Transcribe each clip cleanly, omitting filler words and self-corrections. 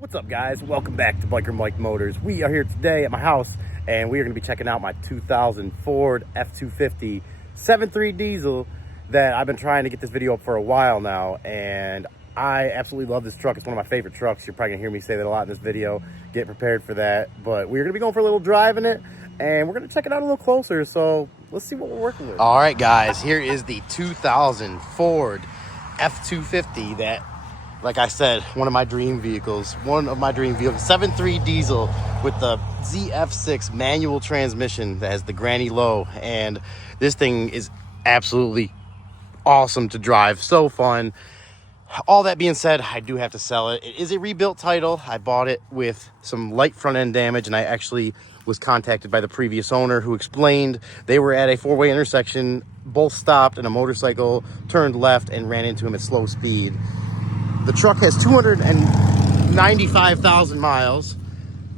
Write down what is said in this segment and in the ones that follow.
What's up, guys? Welcome back to Biker Mike Motors. We are here today at my house and we are going to be checking out my 2000 Ford F-250 7.3 diesel that I've been trying to get this video up for a while now, and I absolutely love this truck. It's one of my favorite trucks. You're probably going to hear me say that a lot in this video. Get prepared for that. But we're going to be going for a little drive in it and we're going to check it out a little closer. So let's see what we're working with. All right, guys, here is the 2000 Ford F-250 that, like I said, one of my dream vehicles, 7.3 diesel with the ZF6 manual transmission that has the granny low. And this thing is absolutely awesome to drive, so fun. All that being said, I do have to sell it. It is a rebuilt title. I bought it with some light front end damage, and I actually was contacted by the previous owner who explained they were at a four-way intersection, both stopped, and a motorcycle turned left and ran into him at slow speed. The truck has 295,000 miles,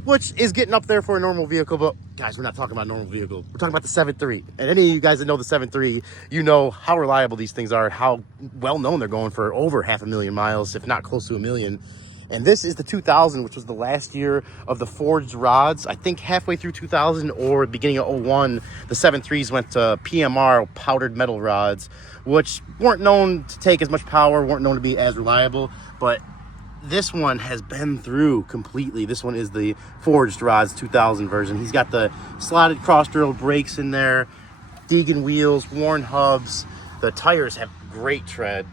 which is getting up there for a normal vehicle. But guys, we're not talking about a normal vehicle. We're talking about the 7.3. And any of you guys that know the 7.3, you know how reliable these things are and how well known they're going for over 500,000 miles, if not close to 1 million. And this is the 2000, which was the last year of the forged rods. I think halfway through 2000 or beginning of 01, the 7.3s went to PMR, powdered metal rods, which weren't known to take as much power, weren't known to be as reliable. But this one has been through completely. This one is the forged rods 2000 version. He's got the slotted cross-drilled brakes in there, Deegan wheels, worn hubs. The tires have great tread.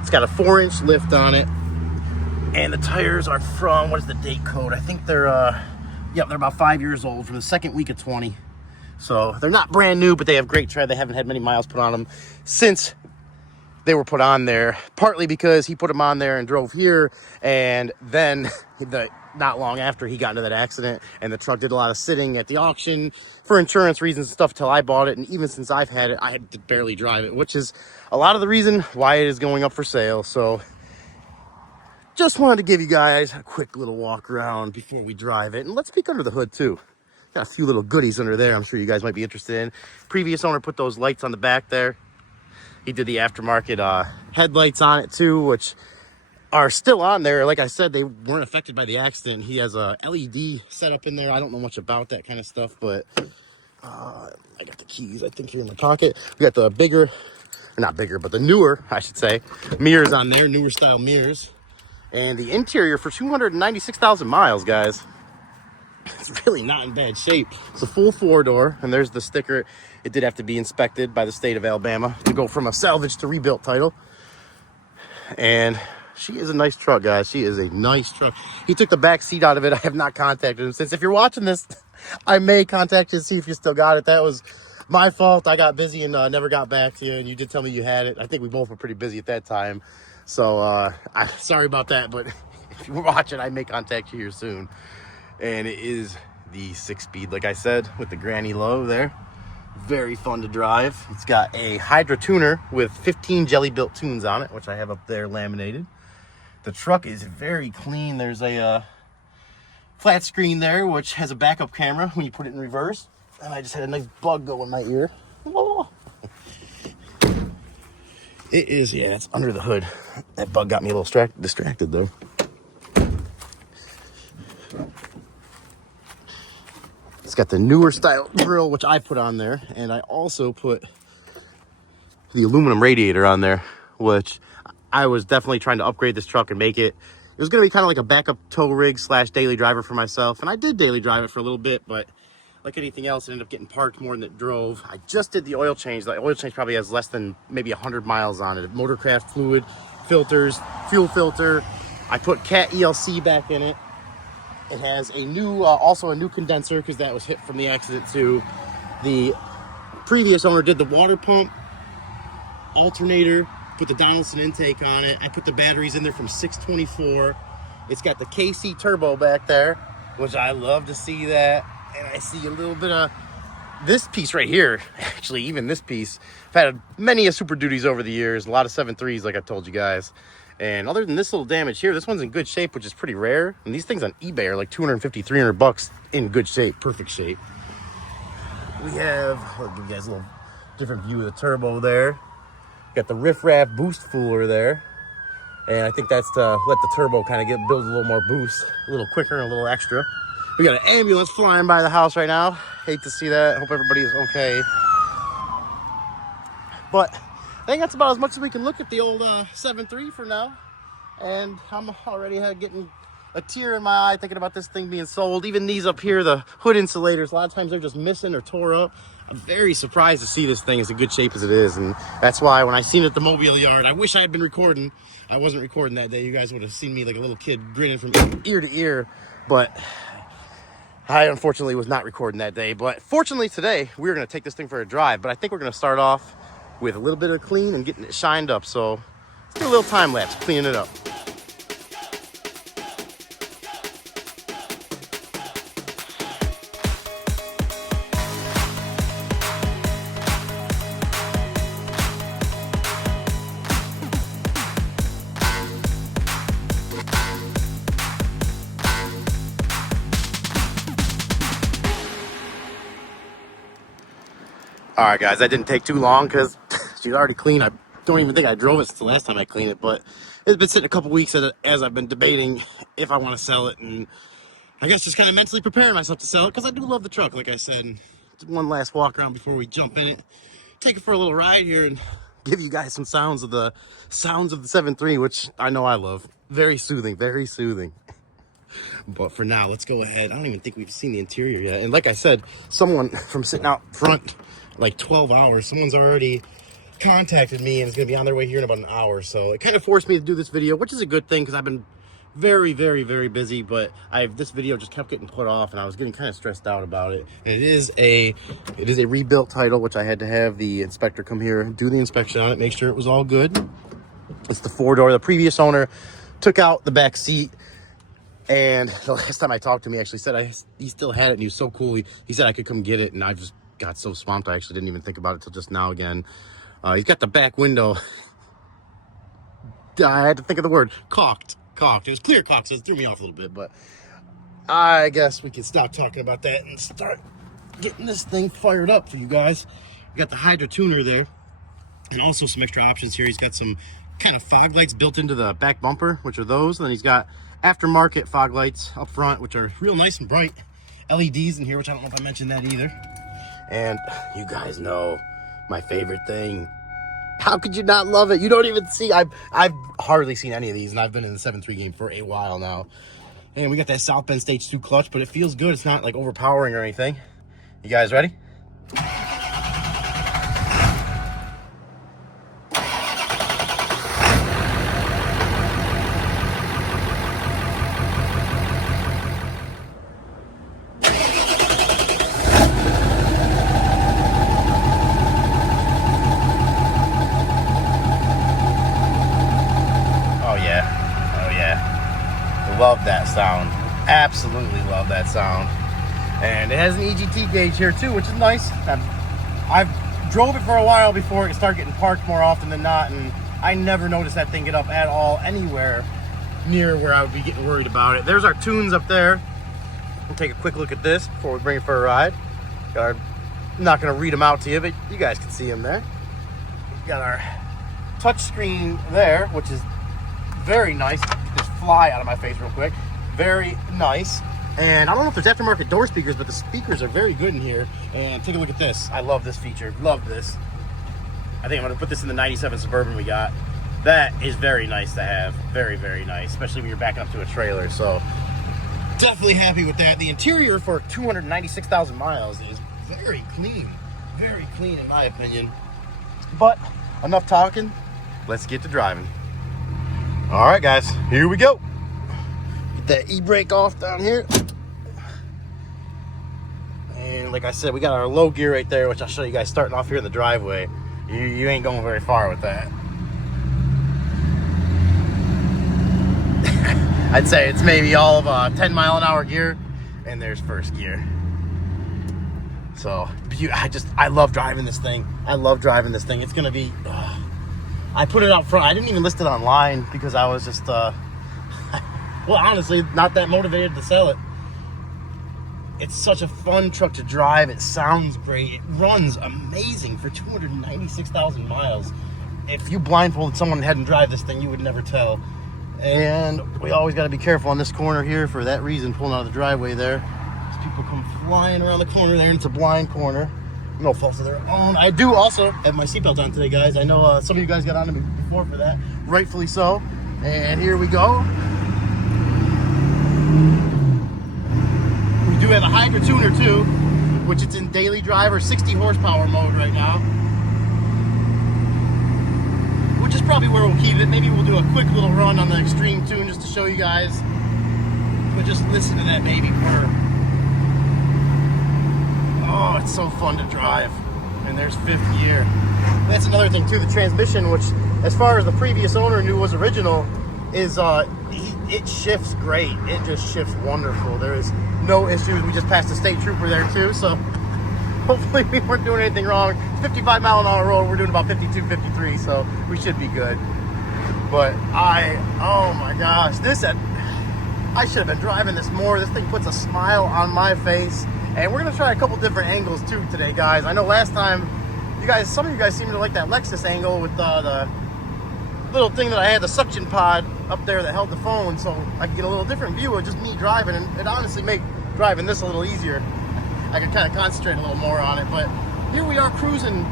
It's got a 4-inch lift on it, and the tires are from, what is the date code? I think they're they're about 5 years old, from the second week of 20. So they're not brand new, but they have great tread. They haven't had many miles put on them since they were put on there, partly because he put them on there and drove here, and then not long after he got into that accident, and the truck did a lot of sitting at the auction for insurance reasons and stuff till I bought it. And even since I've had it, I had to barely drive it, which is a lot of the reason why it is going up for sale. So just wanted to give you guys a quick little walk around before we drive it. And let's peek under the hood too. Got a few little goodies under there I'm sure you guys might be interested in. Previous owner put those lights on the back there. He did the aftermarket headlights on it too, which are still on there. Like I said, they weren't affected by the accident. He has a LED setup in there. I don't know much about that kind of stuff, but I got the keys, I think, here in my pocket. We got the bigger, not bigger, but the newer, I should say, mirrors on there, newer style mirrors. And the interior for 296,000 miles, guys. It's really not in bad shape. It's a full 4-door, and there's the sticker. It did have to be inspected by the state of Alabama to go from a salvage to rebuilt title. And she is a nice truck, guys. She is a nice truck. He took the back seat out of it. I have not contacted him since. If you're watching this, I may contact you to see if you still got it. That was my fault. I got busy and never got back to you, and you did tell me you had it. I think we both were pretty busy at that time. So I'm sorry about that, but if you're watching, I may contact you here soon. And it is the 6-speed, like I said, with the granny low there. Very fun to drive. It's got a Hydra tuner with 15 jelly built tunes on it, which I have up there laminated. The truck is very clean. There's a flat screen there, which has a backup camera when you put it in reverse. And I just had a nice bug go in my ear. Oh. It is, yeah, it's under the hood. That bug got me a little distracted though. It's got the newer style grill, which I put on there. And I also put the aluminum radiator on there, which I was definitely trying to upgrade this truck and make it. It was going to be kind of like a backup tow rig / daily driver for myself. And I did daily drive it for a little bit, but like anything else, it ended up getting parked more than it drove. I just did the oil change. The oil change probably has less than maybe 100 miles on it. Motorcraft fluid, filters, fuel filter. I put Cat ELC back in it. It has a new, also a new condenser because that was hit from the accident too. The previous owner did the water pump, alternator, put the Donaldson intake on it. I put the batteries in there from 624. It's got the KC turbo back there, which I love to see that. And I see a little bit of this piece right here. Actually, even this piece. I've had many Super Duties over the years. A lot of 7.3s, like I told you guys. And other than this little damage here, this one's in good shape, which is pretty rare. And these things on eBay are like 250, 300 bucks in good shape, perfect shape. We have, I'll give you guys a little different view of the turbo there. Got the Riff Raff boost fooler there. And I think that's to let the turbo kind of build a little more boost, a little quicker and a little extra. We got an ambulance flying by the house right now. Hate to see that. Hope everybody is okay. But I think that's about as much as we can look at the old 7.3 for now. And I'm already getting a tear in my eye thinking about this thing being sold. Even these up here, the hood insulators, a lot of times they're just missing or tore up. I'm very surprised to see this thing as in good shape as it is. And that's why when I seen it at the mobile yard, I wish I had been recording. I wasn't recording that day. You guys would have seen me like a little kid grinning from ear to ear. But I unfortunately was not recording that day. But fortunately today, we're going to take this thing for a drive. But I think we're going to start off with a little bit of clean and getting it shined up. So let's do a little time lapse cleaning it up. All right, guys, that didn't take too long because she's already clean. I don't even think I drove it since the last time I cleaned it, but it's been sitting a couple weeks as I've been debating if I want to sell it, and I guess just kind of mentally preparing myself to sell it because I do love the truck, like I said. And one last walk around before we jump in it, take it for a little ride here, and give you guys some sounds of the 7.3, which I know I love. Very soothing, very soothing. But for now, let's go ahead. I don't even think we've seen the interior yet. And like I said, someone from sitting out front like 12 hours, someone's already contacted me and is going to be on their way here in about an hour. So it kind of forced me to do this video, which is a good thing because I've been very, very, very busy. But this video just kept getting put off and I was getting kind of stressed out about it. And it is a rebuilt title, which I had to have the inspector come here, do the inspection on it, make sure it was all good. It's the 4-door. The previous owner took out the back seat. And the last time I talked to him, he actually said he still had it and he was so cool. He said I could come get it, and I just got so swamped I actually didn't even think about it till just now again. He's got the back window. I had to think of the word. Caulked. It was clear caulked, so it threw me off a little bit. But I guess we can stop talking about that and start getting this thing fired up for you guys. We got the Hydra-Tuner there. And also some extra options here. He's got some kind of fog lights built into the back bumper, which are those. And then he's got aftermarket fog lights up front, which are real nice and bright. LEDs in here, which I don't know if I mentioned that either. And you guys know my favorite thing. How could you not love it? You don't even see. I've hardly seen any of these, and I've been in the 7.3 game for a while now. And we got that South Bend Stage 2 clutch, but it feels good. It's not like overpowering or anything. You guys ready? Love that sound. Absolutely love that sound. And it has an EGT gauge here too, which is nice. I've drove it for a while before it started getting parked more often than not, and I never noticed that thing get up at all anywhere near where I would be getting worried about it. There's our tunes up there. We'll take a quick look at this before we bring it for a ride. I'm not going to read them out to you, but you guys can see them there. Got our touch screen there, which is very nice. Just fly out of my face real quick. Very nice. And I don't know if there's aftermarket door speakers, but the speakers are very good in here. And take a look at this. I love this feature. Love this. I think I'm going to put this in the 97 Suburban we got. That is very nice to have. Very, very nice, especially when you're backing up to a trailer. So definitely happy with that. The interior for 296,000 miles is very clean. Very clean in my opinion. But enough talking. Let's get to driving. All right, guys, here we go. Get that e-brake off down here. And like I said, we got our low gear right there, which I'll show you guys starting off here in the driveway. You ain't going very far with that. I'd say it's maybe all of a 10-mile-an-hour gear, and there's first gear. So I love driving this thing. I love driving this thing. It's gonna be. I put it out front. I didn't even list it online because I was just, well, honestly, not that motivated to sell it. It's such a fun truck to drive. It sounds great. It runs amazing for 296,000 miles. if you blindfolded someone and had them drive this thing, you would never tell. And we always got to be careful on this corner here for that reason, pulling out of the driveway there. As people come flying around the corner there, and it's a blind corner. No fault of their own. I do also have my seatbelt on today, guys. I know some of you guys got on to me before for that, rightfully so. And here we go. We do have a Hydra-Tuned too, which it's in daily drive or 60 horsepower mode right now. Which is probably where we'll keep it. Maybe we'll do a quick little run on the extreme tune just to show you guys. But just listen to that baby purr. Oh, it's so fun to drive. And there's fifth gear. That's another thing too, the transmission, which as far as the previous owner knew was original, is it shifts great. It just shifts wonderful. There is no issues. We just passed a state trooper there too, so hopefully we weren't doing anything wrong. 55 mile an hour road, we're doing about 52, 53, so we should be good. But oh my gosh, I should have been driving this more. This thing puts a smile on my face. And we're gonna try a couple different angles too today, guys. I know last time, some of you guys seem to like that Lexus angle with the little thing that I had, the suction pod up there that held the phone, so I could get a little different view of just me driving, and it honestly made driving this a little easier. I could kind of concentrate a little more on it, but here we are cruising.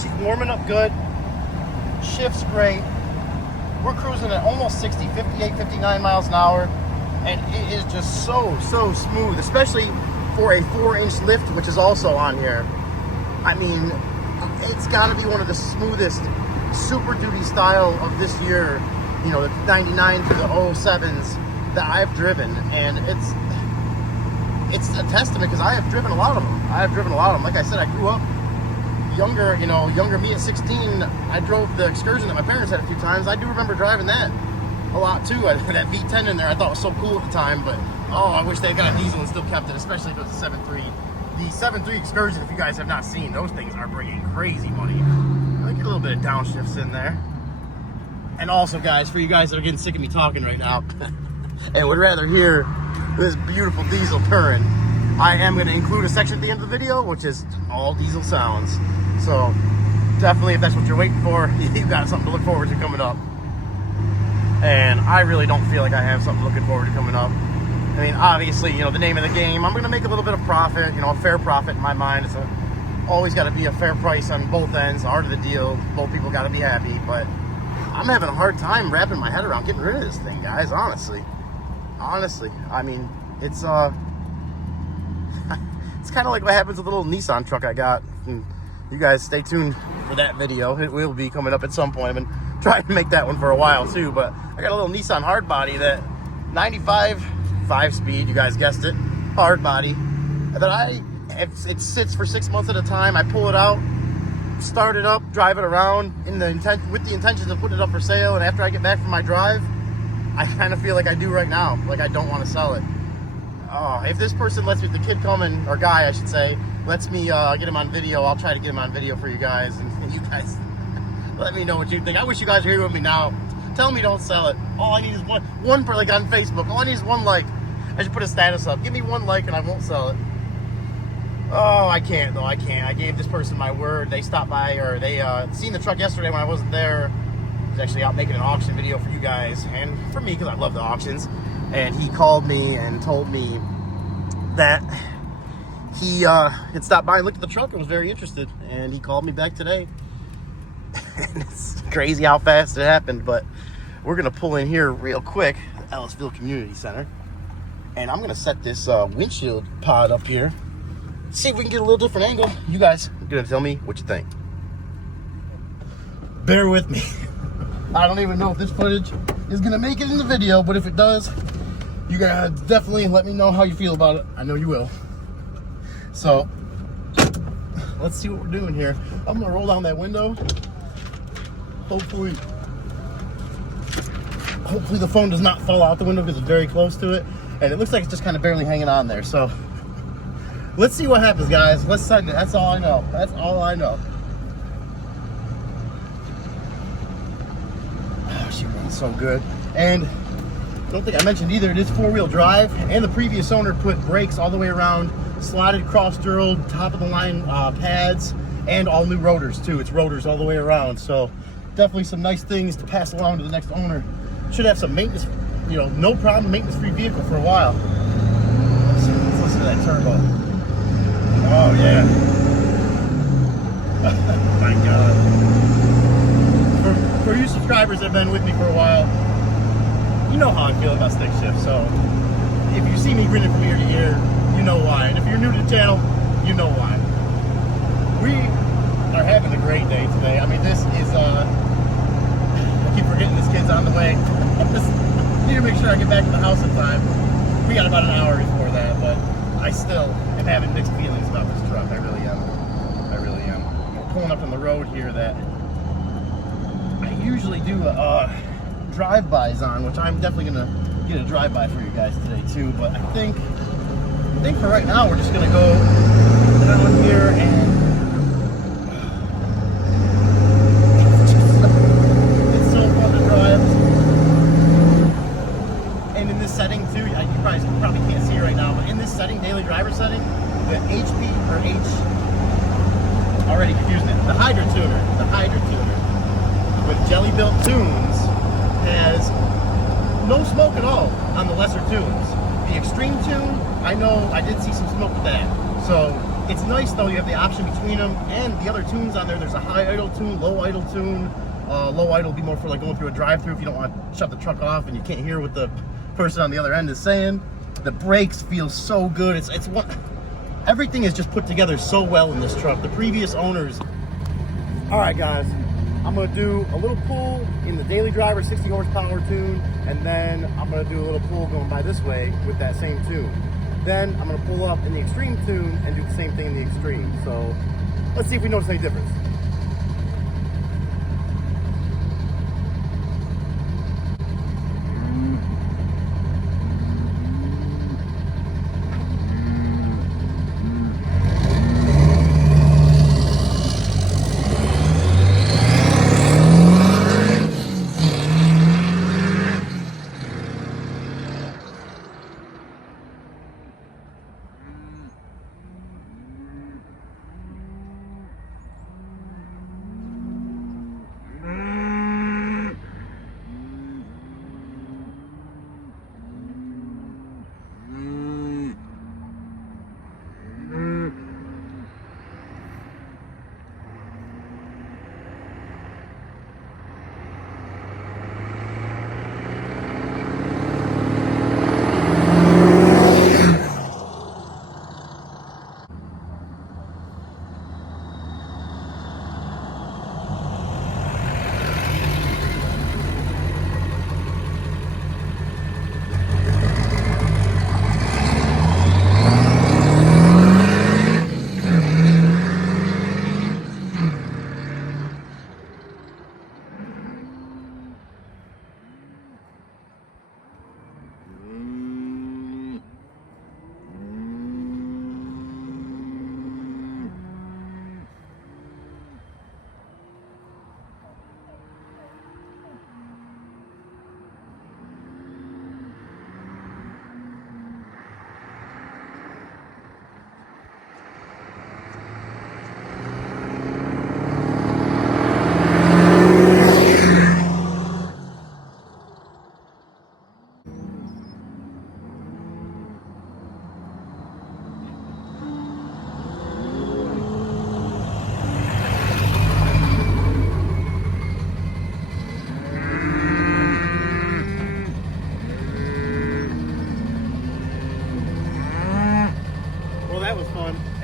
She's warming up good, shifts great. We're cruising at almost 60, 58, 59 miles an hour, and it is just so smooth, especially for a 4-inch lift, which is also on here. I mean, it's got to be one of the smoothest Super Duty style of this year, you know, the 99 through the 07s that I've driven. And it's a testament, because I have driven a lot of them. Like I said, I grew up younger me at 16. I drove the Excursion that my parents had a few times. I do remember driving that a lot too. That V10 in there I thought was so cool at the time, but oh, I wish they had got a diesel and still kept it, especially if it was a 7.3. The 7.3 Excursion, if you guys have not seen, those things are bringing crazy money. I get a little bit of downshifts in there. And also, guys, for you guys that are getting sick of me talking right now and would rather hear this beautiful diesel purring, I am going to include a section at the end of the video, which is all diesel sounds. So definitely, if that's what you're waiting for, you've got something to look forward to coming up. And I really don't feel like I have something looking forward to coming up. I mean, obviously, the name of the game, I'm going to make a little bit of profit, a fair profit in my mind. It's always got to be a fair price on both ends, art of the deal. Both people got to be happy, but I'm having a hard time wrapping my head around getting rid of this thing, guys, honestly. I mean, it's kind of like what happens with the little Nissan truck I got. And you guys stay tuned for that video. It will be coming up at some point. I've been trying to make that one for a while too, but I got a little Nissan hard body, that 95 5-speed, you guys guessed it, hard body, that it sits for 6 months at a time. I pull it out, start it up, drive it around with the intentions of putting it up for sale, and after I get back from my drive, I kind of feel like I do right now, like I don't want to sell it. Oh, if this person lets me, the kid coming, or guy I should say, lets me get him on video, I'll try to get him on video for you guys, and you guys let me know what you think. I wish you guys were here with me now. Tell me don't sell it. All I need is one for, like, on Facebook. All I need is one like. I should put a status up. Give me one like and I won't sell it. Oh, I can't though. I can't. I gave this person my word. They stopped by, or they seen the truck yesterday when I wasn't there. I was actually out making an auction video for you guys and for me, because I love the auctions. And he called me and told me that he had stopped by and looked at the truck and was very interested. And he called me back today. And it's crazy how fast it happened, but we're gonna pull in here real quick, the Ellisville Community Center, and I'm gonna set this windshield pod up here, see if we can get a little different angle. You guys are gonna tell me what you think. Bear with me. I don't even know if this footage is gonna make it in the video, but if it does, you gotta definitely let me know how you feel about it. I know you will. So let's see what we're doing here. I'm gonna roll down that window. Hopefully the phone does not fall out the window, because it's very close to it, and it looks like it's just kind of barely hanging on there. So let's see what happens, guys. Let's send it. That's all I know. That's all I know. Oh, she runs so good. And I don't think I mentioned either, it is 4-wheel drive, and the previous owner put brakes all the way around, slotted cross-duraled, top of the line pads, and all new rotors too. It's rotors all the way around. So definitely some nice things to pass along to the next owner. Should have some maintenance, you know, no problem maintenance-free vehicle for a while. Let's listen to that turbo. Oh yeah. Oh my God. For you subscribers that have been with me for a while, you know how I feel about stick shift. So if you see me grinning from ear to ear, you know why. And if you're new to the channel, you know why. We are having a great day today. I mean, this is, I keep forgetting this kid's on the way. I need to make sure I get back to the house in time. We got about an hour before that, but I still am having mixed feelings about this truck. I really am. I really am. We're pulling up on the road here that I usually do drive-bys on, which I'm definitely gonna get a drive-by for you guys today too. But I think for right now we're just gonna go down here and it's so fun to drive. And in this setting too, you probably can't see it right now, but in this setting, daily driver setting, the already confusing it. The Hydra-Tuned with jelly-built tunes has no smoke at all on the lesser tunes. The extreme tune, I know I did see some smoke with that. So it's nice though, you have the option between them and the other tunes on there. There's a high idle tune, low idle tune. Low idle will be more for like going through a drive-through if you don't want to shut the truck off and you can't hear what the person on the other end is saying. The brakes feel so good. It's one, everything is just put together so well in this truck. The previous owners. All right, guys. I'm gonna do a little pull in the daily driver 60 horsepower tune, and then I'm gonna do a little pull going by this way with that same tune. Then I'm gonna pull up in the extreme tune and do the same thing in the extreme. So let's see if we notice any difference.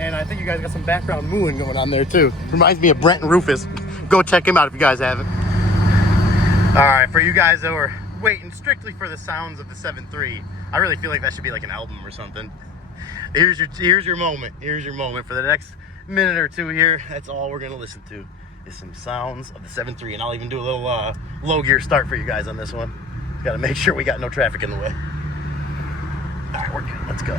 And I think you guys got some background mooing going on there too. Reminds me of Brent and Rufus. Go check him out if you guys haven't. All right, for you guys that were waiting strictly for the sounds of the 7.3, I really feel like that should be like an album or something. Here's your moment. Here's your moment for the next minute or two here. That's all we're gonna listen to is some sounds of the 7.3, and I'll even do a little low gear start for you guys on this one. Got to make sure we got no traffic in the way. All right, we're good. Let's go.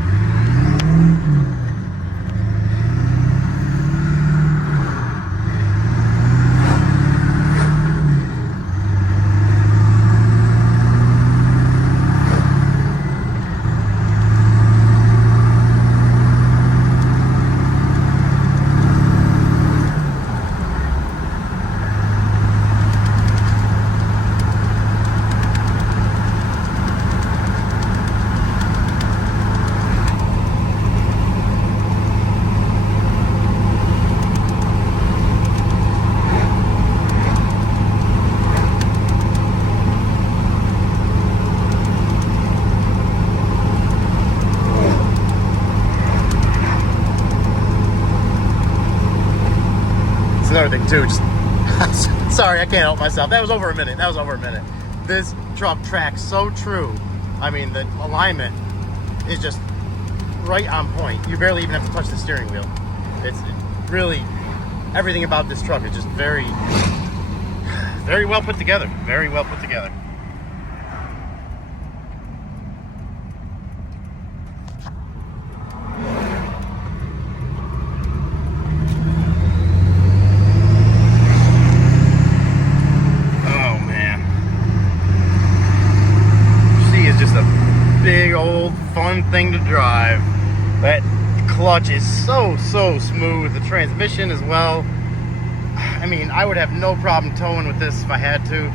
another thing too. Just sorry, I can't help myself. That was over a minute. That was over a minute. This truck tracks so true. I mean, the alignment is just right on point. You barely even have to touch the steering wheel. It's really, everything about this truck is just very, very well put together. Very well put together. Big old fun thing to drive. That clutch is so smooth. The transmission as well. I mean, I would have no problem towing with this if I had to.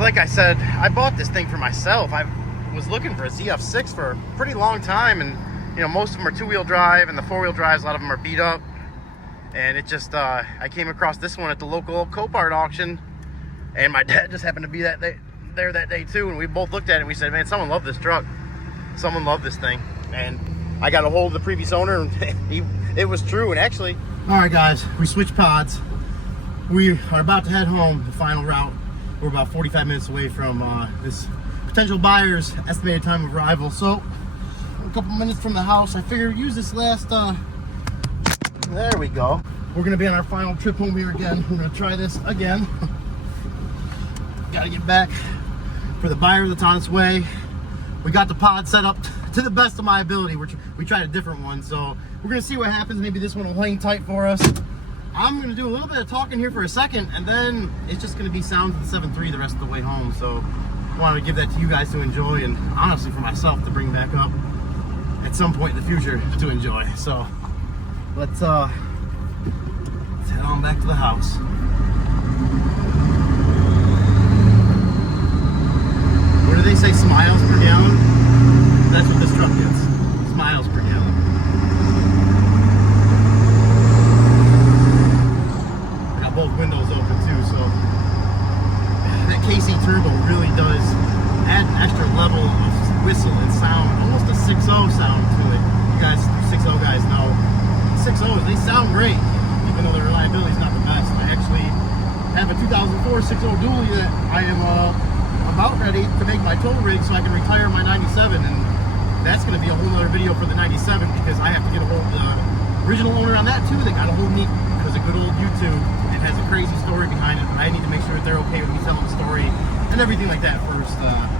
Like I said, I bought this thing for myself. I was looking for a ZF6 for a pretty long time, and you know, most of them are two-wheel drive, and the four-wheel drives, a lot of them are beat up. And it just, I came across this one at the local Copart auction, and my dad just happened to be there that day too, and we both looked at it and we said, man, someone loved this truck. Someone loved this thing. And I got a hold of the previous owner, and it was true. And actually, all right guys, we switched pods. We are about to head home, the final route. We're about 45 minutes away from this potential buyer's estimated time of arrival. So a couple minutes from the house, I figured use this last there we go. We're gonna be on our final trip home here again. We're gonna try this again. Gotta get back for the buyer that's on its way. We got the pod set up to the best of my ability. We tried a different one, so we're gonna see what happens. Maybe this one will hang tight for us. I'm gonna do a little bit of talking here for a second, and then it's just gonna be sounds of the 7.3 the rest of the way home. So I wanted to give that to you guys to enjoy, and honestly for myself to bring back up at some point in the future to enjoy. So let's head on back to the house. What do they say, smiles per gallon? That's what this truck gets, smiles per gallon. I got both windows open too, so that KC Turbo really does add an extra level of whistle and sound, almost a 6.0 sound to it. You guys, 6.0 guys know, 6.0s, they sound great, even though their reliability is not the best. I actually have a 2004 6.0 dually that I am about ready to make my tow rig so I can retire my 97, and that's going to be a whole other video for the 97 because I have to get a hold of the original owner on that too. They got a hold of me because of good old YouTube. It has a crazy story behind it, but I need to make sure that they're okay with me telling the story and everything like that first.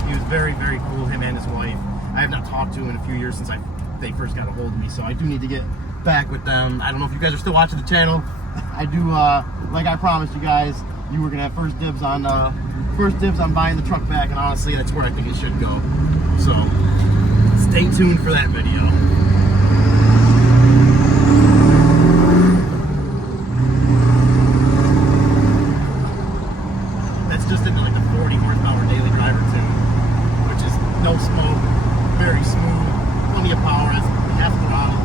He was very cool, him and his wife. I have not talked to him in a few years since they first got a hold of me, so I do need to get back with them. I don't know if you guys are still watching the channel. I do, like I promised you guys, you were gonna have first dibs on buying the truck back, and honestly, that's where I think it should go. So stay tuned for that video. That's just into like the 40 horsepower daily driver too, which is no smoke, very smooth, plenty of power. That's half throttle.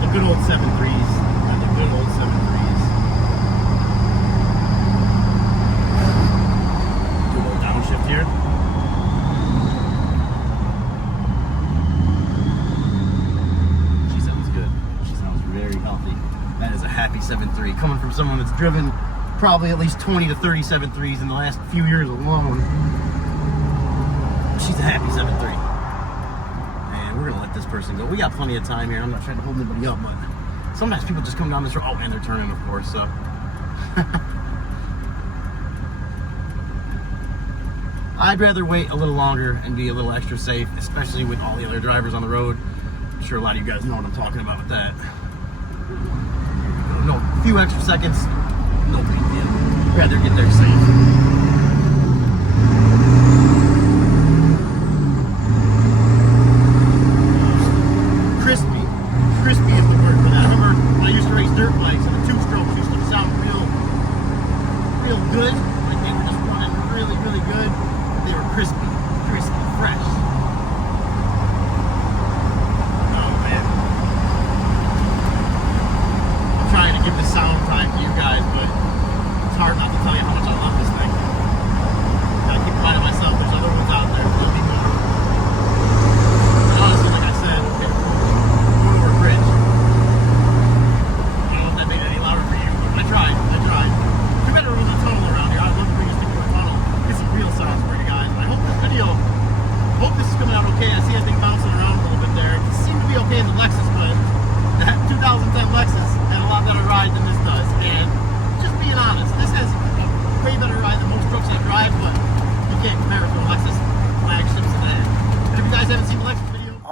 The good old 7.3s, the good old 7.3s. Here. She sounds good. She sounds very healthy. That is a happy 7.3 coming from someone that's driven probably at least 20 to 30 7.3s in the last few years alone. She's a happy 7.3. And we're gonna let this person go. We got plenty of time here. I'm not trying to hold anybody up, but sometimes people just come down this road. Oh, and they're turning, of course. So. I'd rather wait a little longer and be a little extra safe, especially with all the other drivers on the road. I'm sure a lot of you guys know what I'm talking about with that. No, a few extra seconds, no big deal. Rather get there safe. Crispy is the word for that. I remember when I used to race dirt bikes, and the two-strokes used to sound real good. Like they were just running really good. They were crispy, fresh. Oh man. I'm trying to give the sound time to you guys, but it's hard not to tell you how much I love this thing. Gotta keep reminding myself there's other ones out there. There'll be more. And honestly, like I said, okay, going over a bridge.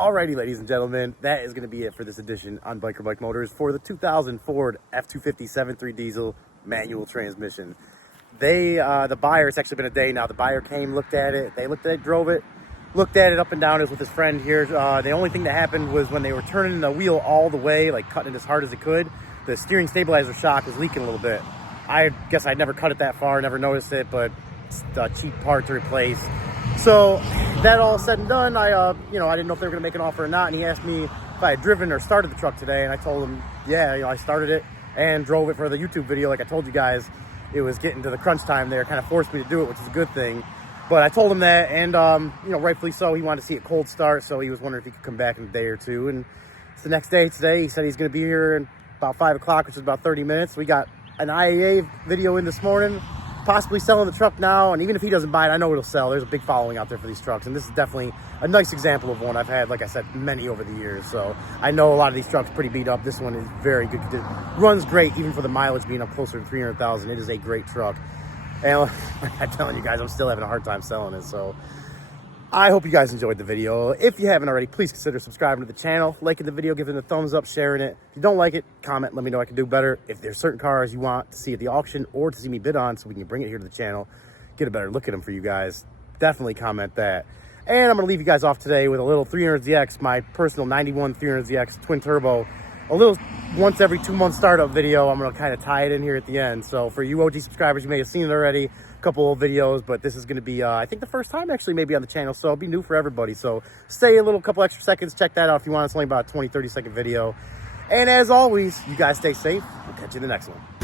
Alrighty, ladies and gentlemen, that is going to be it for this edition on Biker Bike Motors for the 2000 Ford F-250 7.3 diesel manual transmission. The buyer, it's actually been a day now. The buyer came, looked at it, drove it, looked at it up and down. It was with his friend here. The only thing that happened was when they were turning the wheel all the way, like cutting it as hard as it could, the steering stabilizer shock was leaking a little bit. I guess I'd never cut it that far, never noticed it, but it's a cheap part to replace. So that all said and done, I didn't know if they were gonna make an offer or not, and he asked me if I had driven or started the truck today, and I told him, yeah, I started it and drove it for the YouTube video. Like I told you guys, it was getting to the crunch time there, kind of forced me to do it, which is a good thing. But I told him that, and rightfully so, he wanted to see it cold start, so he was wondering if he could come back in a day or two. And it's the next day today. He said he's gonna be here in about 5 o'clock, which is about 30 minutes. We got an IAA video in this morning, possibly selling the truck now, and even if he doesn't buy it, I know it'll sell. There's a big following out there for these trucks, and this is definitely a nice example of one I've had, like I said, many over the years. So I know a lot of these trucks pretty beat up. This one is very good. It runs great, even for the mileage being up closer to 300,000. It is a great truck, and like I'm telling you guys, I'm still having a hard time selling it. So I hope you guys enjoyed the video. If you haven't already, please consider subscribing to the channel, liking the video, giving it a thumbs up, sharing it. If you don't like it, comment, let me know I can do better. If there's certain cars you want to see at the auction or to see me bid on so we can bring it here to the channel, get a better look at them for you guys, definitely comment that. And I'm going to leave you guys off today with a little 300ZX, my personal 91 300ZX twin turbo, a little once every 2 month startup video. I'm going to kind of tie it in here at the end. So for you OG subscribers, you may have seen it already, a couple old videos, but this is going to be, I think the first time actually maybe on the channel, so it'll be new for everybody. So stay a couple extra seconds, check that out if you want. It's only about a 20-30 second video. And as always, you guys stay safe. We'll catch you in the next one.